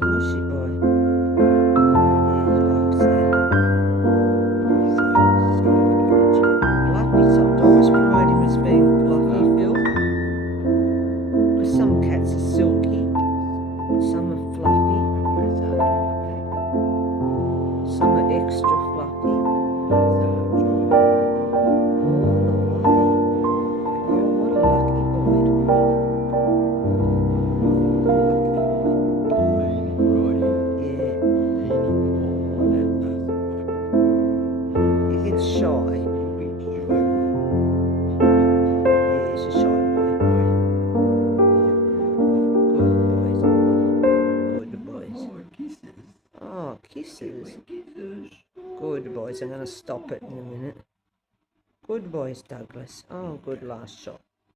a mushy boy. Yeah, he likes it. Fluffy soft. I always promote him as being fluffy, Phil. Because some cats are silky, some are fluffy, some are extra fluffy. Shy. Yeah, he's a shy boy. Good boys. Oh, kisses. Good boys. I'm going to stop it in a minute. Good boys, Douglas. Oh, good last shot.